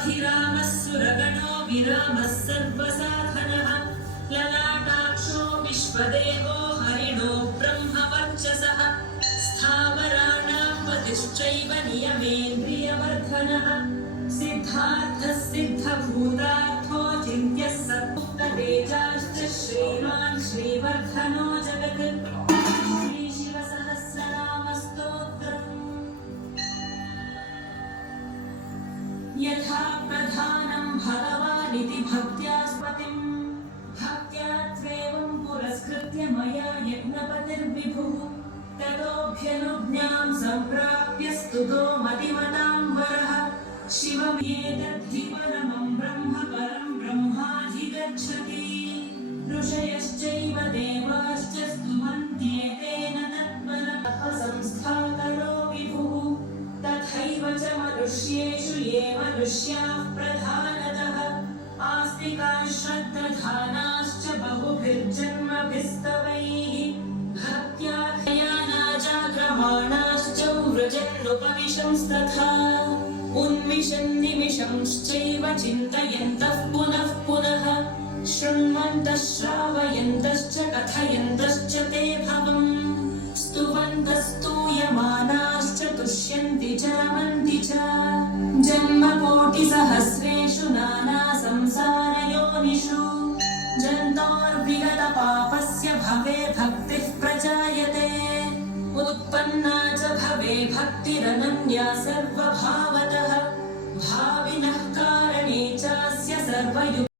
रघुनाथाभिरामः सुरगणो विरामः सर्वसाधनः ललाटाक्षो विश्वदेवो हरिणो ब्रह्मवर्चसः स्थावराणां पतिश्चैव नियमेन्द्रियवर्धनः सिद्धार्थः सिद्धभूतार्थो चिन्त्यः सत्त्वतेजाश्च श्रीमान् श्रीवर्धनो जगत् यथा प्रधानं भगवानिति भक्त्या स्पतिं भक्त्या त्वेवं पुरस्कृत्य मया यज्ञपतिर्विभुः ततोऽभ्यनुज्ञां सम्प्राप्य स्तुतो मतिमतां वरः शिवमेतद्धि परमं ब्रह्म परं ब्रह्माधिगच्छति ऋषयश्चैव देवाश्च स्तुवन्त्येतेन तत्परतपसंस्थाकरो विभुः तथैव च मनुष्येषु ये मनुष्याः प्रधानतः आस्तिकाः श्रद्धानाश्च बहुभिर्जन्मभिस्तवैः भक्त्या ध्यानाजाग्रमाणाश्च व्रजन्नुपविशंस्तथा उन्मिषन्निमिषंश्चैव चिन्तयन्तः पुनः पुनः शृण्वन्तः श्रावयन्तश्च कथयन्तश्च ते भवम् स्तुवन्तः स्तूयमानाश्च तुष्यन्ति च रमन्ति च जन्मकोटिसहस्रेषु नानासंसारयोनिषु जन्तोर्विगतपापस्य भवे भक्तिः प्रजायते उत्पन्ना च भवे भक्तिरनन्या सर्वभावतः भाविनः कारणे चास्य सर्वयुक्तः